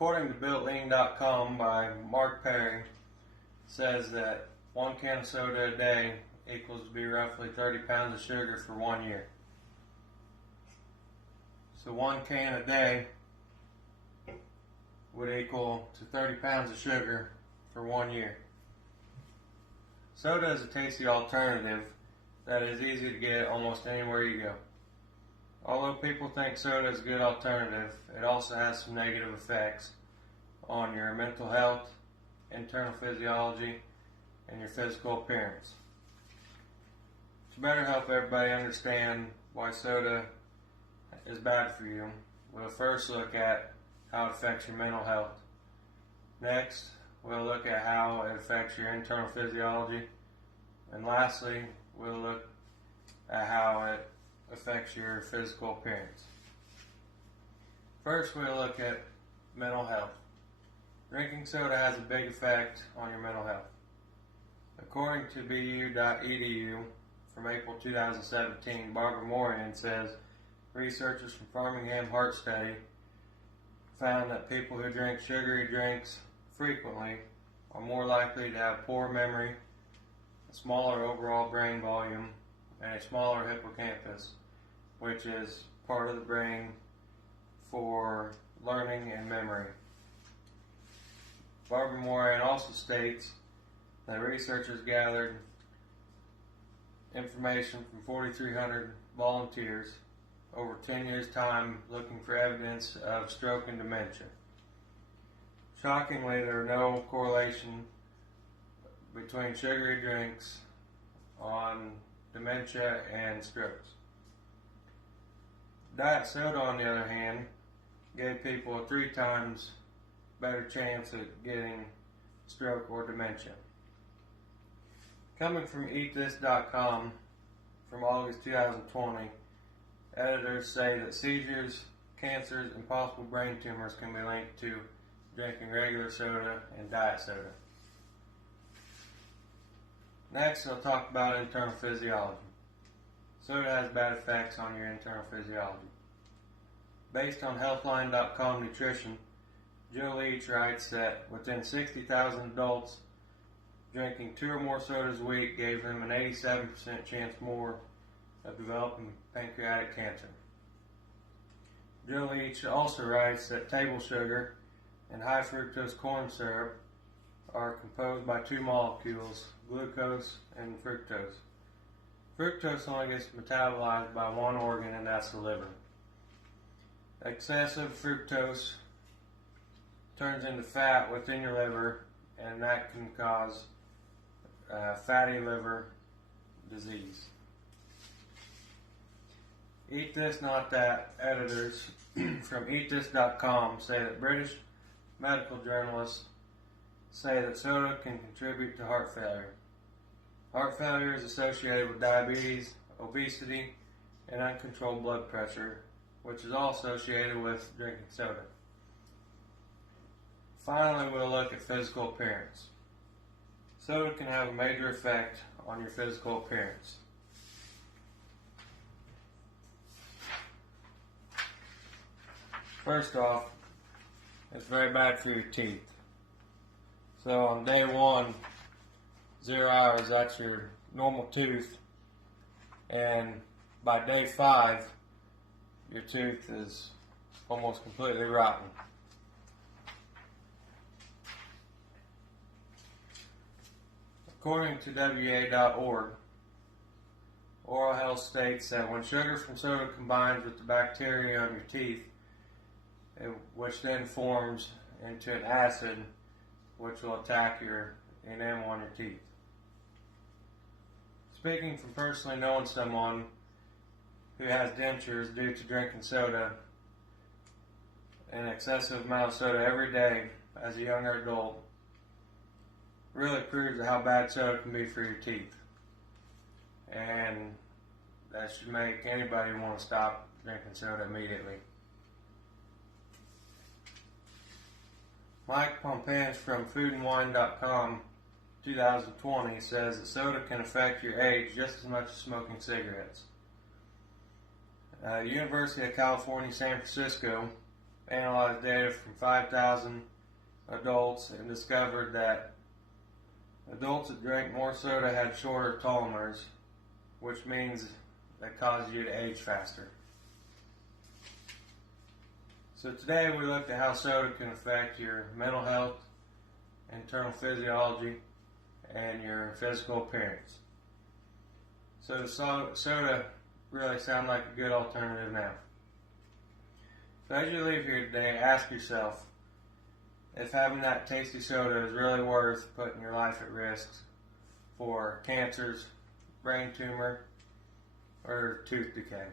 According to builtlean.com by Mark Perry, says that 1 can of soda a day equals to be roughly 30 pounds of sugar for 1 year. So 1 can a day would equal to 30 pounds of sugar for 1 year. Soda is a tasty alternative that is easy to get almost anywhere you go. Although people think soda is a good alternative, it also has some negative effects on your mental health, internal physiology, and your physical appearance. To better help everybody understand why soda is bad for you, we'll first look at how it affects your mental health. Next, we'll look at how it affects your internal physiology. And lastly, we'll look at how it affects your physical appearance. First, we'll look at mental health. Drinking soda has a big effect on your mental health. According to bu.edu from April 2017, Barbara Moran says researchers from Birmingham Heart Study found that people who drink sugary drinks frequently are more likely to have poor memory, a smaller overall brain volume, and a smaller hippocampus, which is part of the brain for learning and memory. Barbara Moran also states that researchers gathered information from 4,300 volunteers over 10 years' time looking for evidence of stroke and dementia. Shockingly, there are no correlation between sugary drinks on dementia and strokes. Diet soda, on the other hand, gave people a 3 times better chance at getting stroke or dementia. Coming from eatthis.com from August 2020, editors say that seizures, cancers, and possible brain tumors can be linked to drinking regular soda and diet soda. Next, I'll talk about internal physiology. Soda has bad effects on your internal physiology. Based on Healthline.com Nutrition, Joe Leach writes that within 60,000 adults, drinking 2 or more sodas a week gave them an 87% chance more of developing pancreatic cancer. Joe Leach also writes that table sugar and high fructose corn syrup are composed by 2 molecules, glucose and fructose. Fructose only gets metabolized by 1 organ, and that's the liver. Excessive fructose turns into fat within your liver, and that can cause fatty liver disease. Eat This Not That editors from eatthis.com say that British medical journalists say that soda can contribute to heart failure. Heart failure is associated with diabetes, obesity, and uncontrolled blood pressure, which is all associated with drinking soda. Finally, we'll look at physical appearance. Soda can have a major effect on your physical appearance. First off, it's very bad for your teeth. So on day 1, 0 hours, that's your normal tooth. And by day 5, your tooth is almost completely rotten. According to WA.org, Oral Health states that when sugar from soda combines with the bacteria on your teeth, which then forms into an acid which will attack your enamel on your teeth. Speaking from personally knowing someone who has dentures due to drinking soda, an excessive amount of soda every day as a younger adult, really proves how bad soda can be for your teeth. And that should make anybody want to stop drinking soda immediately. Mike Pompans from foodandwine.com 2020 says that soda can affect your age just as much as smoking cigarettes. University of California, San Francisco analyzed data from 5,000 adults and discovered that adults that drank more soda had shorter telomeres, which means that causes you to age faster. So today we looked at how soda can affect your mental health, internal physiology, and your physical appearance. So the soda really sound like a good alternative now. So as you leave here today, ask yourself if having that tasty soda is really worth putting your life at risk for cancers, brain tumor, or tooth decay.